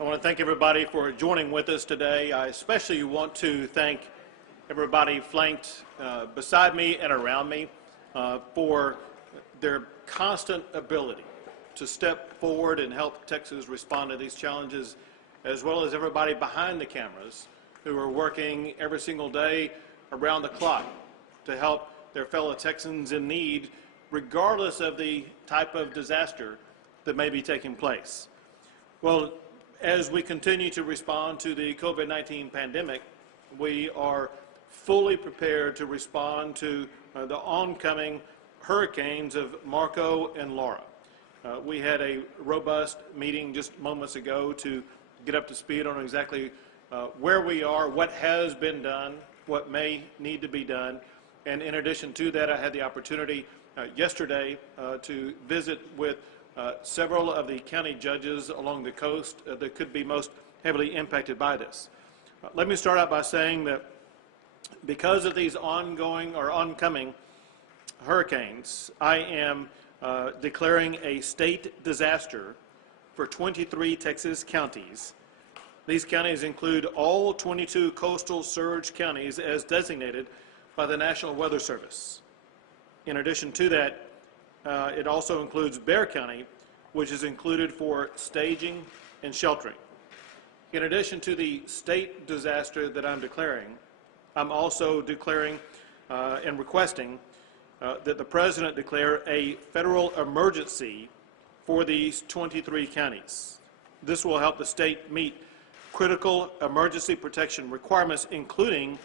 I want to thank everybody for joining with us today. I especially want to thank everybody flanked beside me and around me for their constant ability to step forward and help Texas respond to these challenges, as well as everybody behind the cameras who are working every single day around the clock to help their fellow Texans in need, regardless of the type of disaster that may be taking place. Well, as we continue to respond to the COVID-19 pandemic, we are fully prepared to respond to the oncoming hurricanes of Marco and Laura. We had a robust meeting just moments ago to get up to speed on exactly where we are, what has been done, what may need to be done. And in addition to that, I had the opportunity yesterday to visit with several of the county judges along the coast that could be most heavily impacted by this. Let me start out by saying that because of these ongoing or oncoming hurricanes, I am declaring a state disaster for 23 Texas counties. These counties include all 22 coastal surge counties as designated by the National Weather Service. In addition to that, it also includes Bexar County, which is included for staging and sheltering. In addition to the state disaster that I'm declaring, I'm also declaring and requesting that the President declare a federal emergency for these 23 counties. This will help the state meet critical emergency protection requirements, including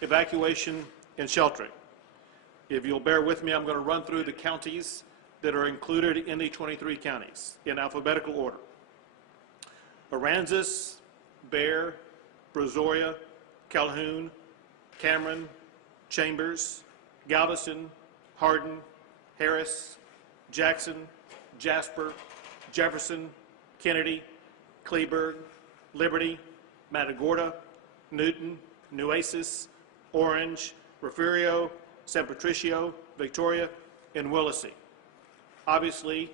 evacuation and sheltering. If you'll bear with me, I'm going to run through the counties that are included in the 23 counties in alphabetical order: Aransas, Bexar, Brazoria, Calhoun, Cameron, Chambers, Galveston, Hardin, Harris, Jackson, Jasper, Jefferson, Kennedy, Kleberg, Liberty, Matagorda, Newton, Nueces, Orange, Refugio, San Patricio, Victoria, and Willacy. Obviously,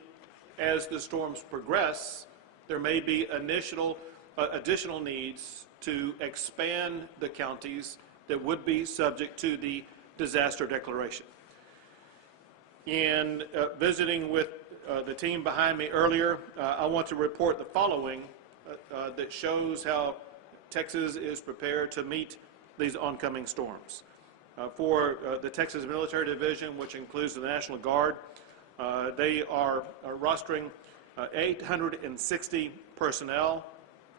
as the storms progress, there may be additional needs to expand the counties that would be subject to the disaster declaration. In visiting with the team behind me earlier, I want to report the following that shows how Texas is prepared to meet these oncoming storms. For the Texas Military Division, which includes the National Guard, they are rostering 860 personnel,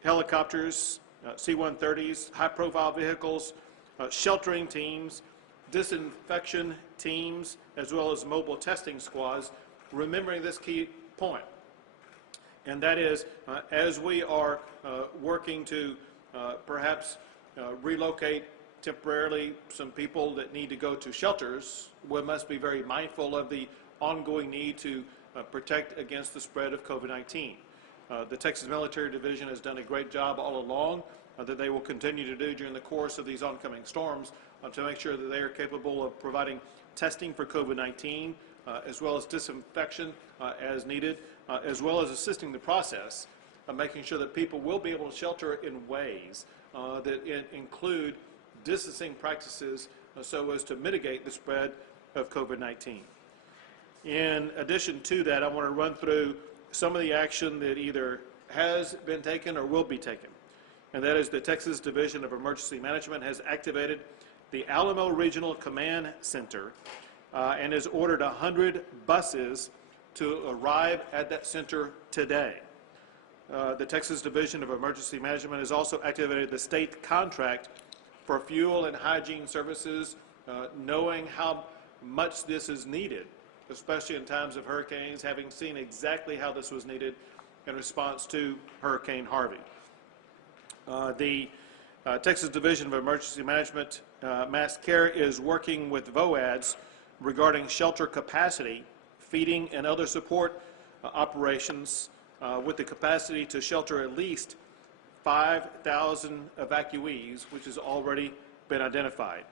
helicopters, C-130s, high-profile vehicles, sheltering teams, disinfection teams, as well as mobile testing squads, remembering this key point. And that is, as we are working to perhaps relocate temporarily some people that need to go to shelters, we must be very mindful of the ongoing need to protect against the spread of COVID-19. The Texas Military Division has done a great job all along that they will continue to do during the course of these oncoming storms to make sure that they are capable of providing testing for COVID-19 as well as disinfection as needed, as well as assisting the process of making sure that people will be able to shelter in ways that include distancing practices so as to mitigate the spread of COVID-19. In addition to that, I want to run through some of the action that either has been taken or will be taken. And that is the Texas Division of Emergency Management has activated the Alamo Regional Command Center and has ordered 100 buses to arrive at that center today. The Texas Division of Emergency Management has also activated the state contract for fuel and hygiene services, knowing how much this is needed, especially in times of hurricanes, having seen exactly how this was needed in response to Hurricane Harvey. The Texas Division of Emergency Management, Mass Care, is working with VOADS regarding shelter capacity, feeding, and other support operations with the capacity to shelter at least 5,000 evacuees, which has already been identified.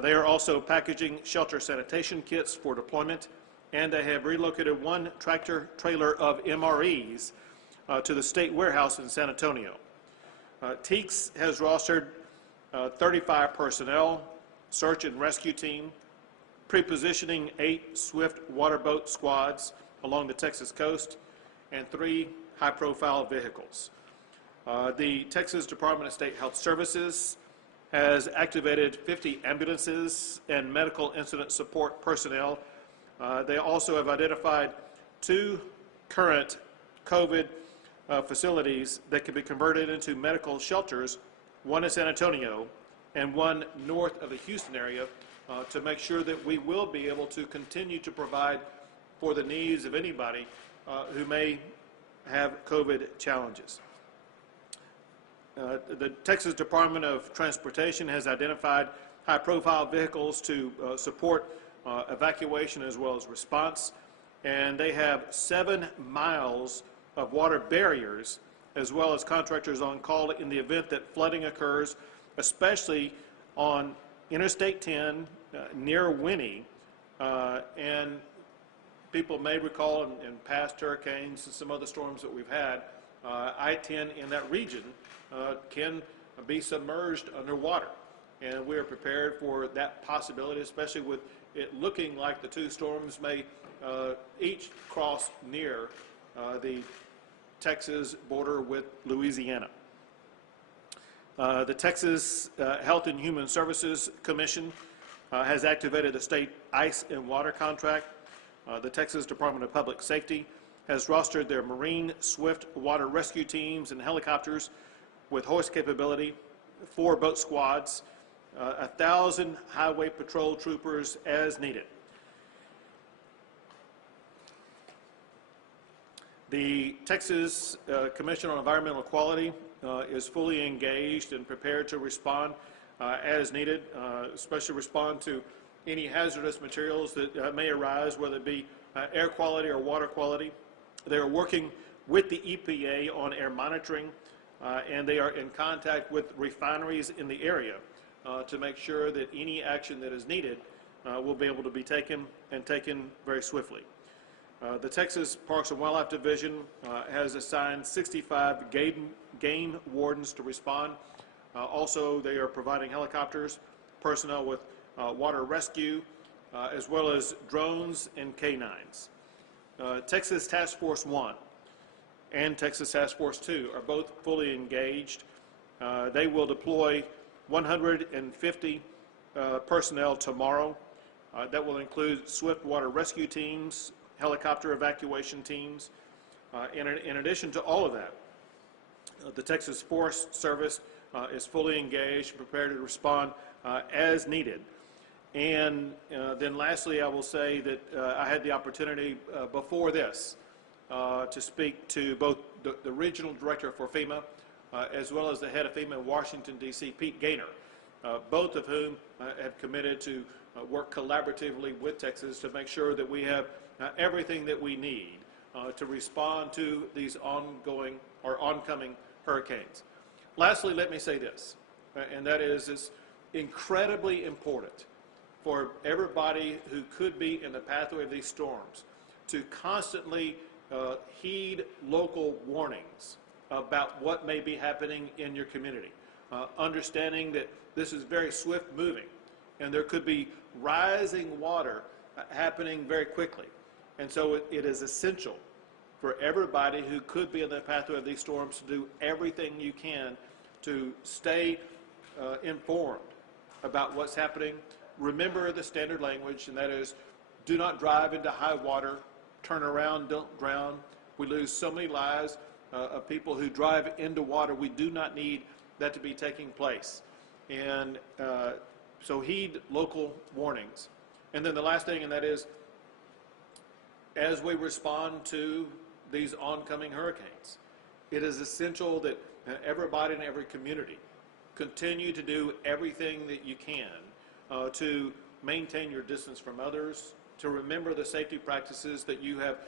They are also packaging shelter sanitation kits for deployment, and they have relocated one tractor trailer of MREs to the State Warehouse in San Antonio. TEACS has rostered 35 personnel, search and rescue team, pre-positioning 8 swift waterboat squads along the Texas coast, and 3 high-profile vehicles. The Texas Department of State Health Services has activated 50 ambulances and medical incident support personnel. They also have identified 2 current COVID facilities that can be converted into medical shelters, one in San Antonio and one north of the Houston area, to make sure that we will be able to continue to provide for the needs of anybody who may have COVID challenges. The Texas Department of Transportation has identified high-profile vehicles to support evacuation as well as response, and they have 7 miles of water barriers as well as contractors on call in the event that flooding occurs, especially on Interstate 10 near Winnie, and people may recall in past hurricanes and some other storms that we've had, I-10 in that region can be submerged underwater. And we are prepared for that possibility, especially with it looking like the 2 storms may each cross near the Texas border with Louisiana. The Texas Health and Human Services Commission has activated the state ice and water contract. The Texas Department of Public Safety has rostered their Marine Swift water rescue teams and helicopters with hoist capability, 4 boat squads, 1,000 highway patrol troopers as needed. The Texas Commission on Environmental Quality is fully engaged and prepared to respond as needed, especially respond to any hazardous materials that may arise, whether it be air quality or water quality. They are working with the EPA on air monitoring, and they are in contact with refineries in the area to make sure that any action that is needed will be able to be taken and taken very swiftly. The Texas Parks and Wildlife Division has assigned 65 game wardens to respond. Also, they are providing helicopters, personnel with water rescue, as well as drones and canines. Texas Task Force 1 and Texas Task Force 2 are both fully engaged. They will deploy 150 personnel tomorrow. That will include swift water rescue teams, helicopter evacuation teams. In addition to all of that, the Texas Forest Service is fully engaged and prepared to respond as needed. And then lastly, I will say that I had the opportunity before this to speak to both the regional director for FEMA as well as the head of FEMA in Washington, D.C., Pete Gaynor, both of whom have committed to work collaboratively with Texas to make sure that we have everything that we need to respond to these ongoing or oncoming hurricanes. Lastly, let me say this, and that is it's incredibly important for everybody who could be in the pathway of these storms to constantly heed local warnings about what may be happening in your community, understanding that this is very swift moving and there could be rising water happening very quickly. And so it is essential for everybody who could be in the pathway of these storms to do everything you can to stay informed about what's happening. Remember the standard language, and that is, do not drive into high water, turn around, don't drown. We lose so many lives of people who drive into water. We do not need that to be taking place. And so heed local warnings. And then the last thing, and that is, as we respond to these oncoming hurricanes, it is essential that everybody in every community continue to do everything that you can to maintain your distance from others, to remember the safety practices that you have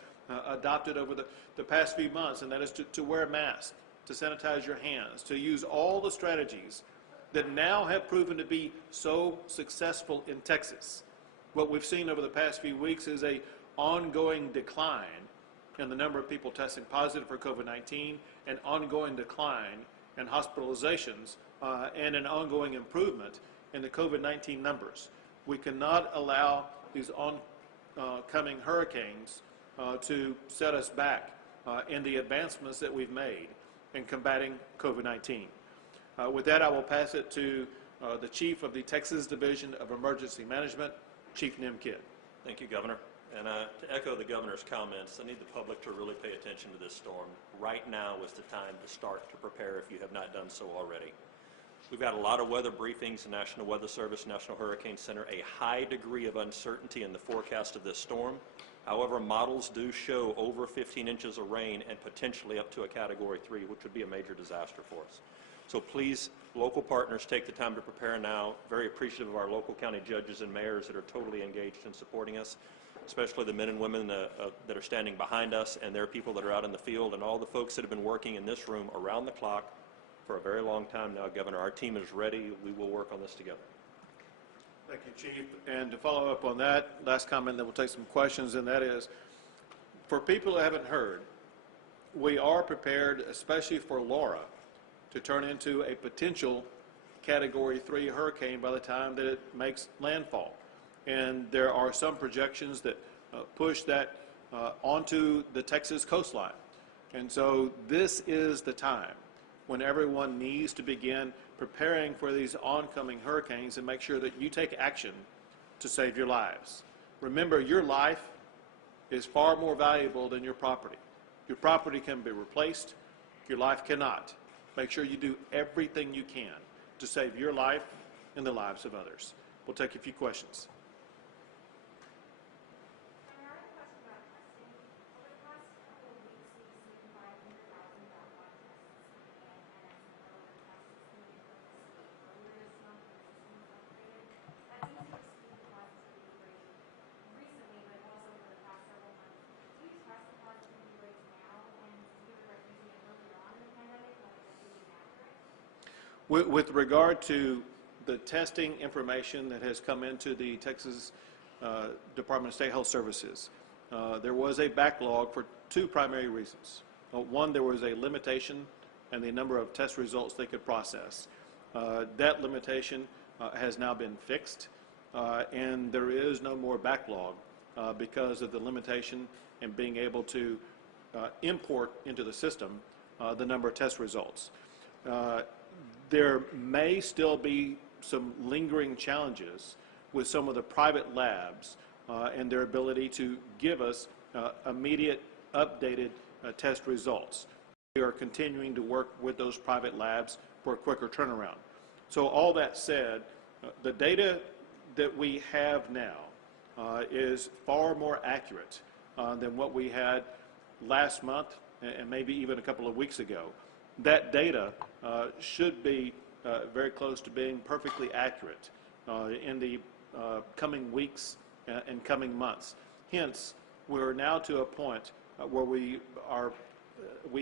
adopted over the past few months, and that is to wear a mask, to sanitize your hands, to use all the strategies that now have proven to be so successful in Texas. What we've seen over the past few weeks is a ongoing decline in the number of people testing positive for COVID-19, an ongoing decline in hospitalizations, and an ongoing improvement in the COVID-19 numbers. We cannot allow these oncoming hurricanes to set us back in the advancements that we've made in combating COVID-19. With that, I will pass it to the Chief of the Texas Division of Emergency Management, Chief Nim Kidd. Thank you, Governor. And to echo the Governor's comments, I need the public to really pay attention to this storm. Right now is the time to start to prepare if you have not done so already. We've got a lot of weather briefings, the National Weather Service, National Hurricane Center, a high degree of uncertainty in the forecast of this storm. However, models do show over 15 inches of rain and potentially up to a Category 3, which would be a major disaster for us. So please, local partners, take the time to prepare now. Very appreciative of our local county judges and mayors that are totally engaged in supporting us, especially the men and women that are standing behind us, and their people that are out in the field, and all the folks that have been working in this room around the clock for a very long time now, Governor. Our team is ready. We will work on this together. Thank you, Chief. And to follow up on that, last comment, then we'll take some questions, and that is, for people who haven't heard, we are prepared, especially for Laura, to turn into a potential Category 3 hurricane by the time that it makes landfall. And there are some projections that push that onto the Texas coastline. And so this is the time when everyone needs to begin preparing for these oncoming hurricanes and make sure that you take action to save your lives. Remember, your life is far more valuable than your property. Your property can be replaced, your life cannot. Make sure you do everything you can to save your life and the lives of others. We'll take a few questions. With regard to the testing information that has come into the Texas Department of State Health Services, there was a backlog for two primary reasons. One, there was a limitation in the number of test results they could process. That limitation has now been fixed, and there is no more backlog because of the limitation in being able to import into the system the number of test results. There may still be some lingering challenges with some of the private labs and their ability to give us immediate, updated test results. We are continuing to work with those private labs for a quicker turnaround. So all that said, the data that we have now is far more accurate than what we had last month and maybe even a couple of weeks ago. That data should be very close to being perfectly accurate in the coming weeks and coming months. Hence, we're now to a point where we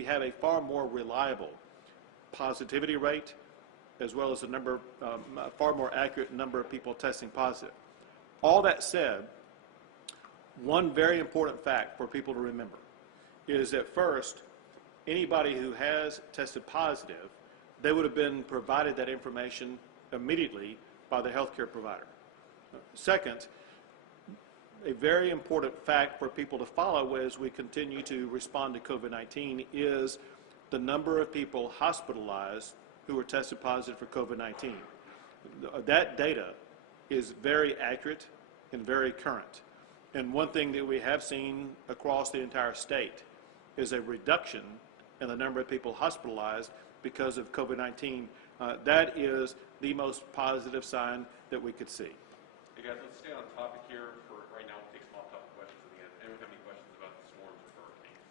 have a far more reliable positivity rate, as well as a far more accurate number of people testing positive. All that said, one very important fact for people to remember is that first, anybody who has tested positive, they would have been provided that information immediately by the healthcare provider. Second, a very important fact for people to follow as we continue to respond to COVID-19 is the number of people hospitalized who were tested positive for COVID-19. That data is very accurate and very current. And one thing that we have seen across the entire state is a reduction in the number of people hospitalized because of COVID-19. That is the most positive sign that we could see. Hey guys, let's stay on topic here for right now. We'll take some off-topic questions at the end. Anyone have any questions about the storms or hurricanes?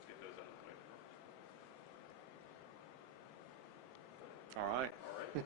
Let's get those out of the way first. All right. All right.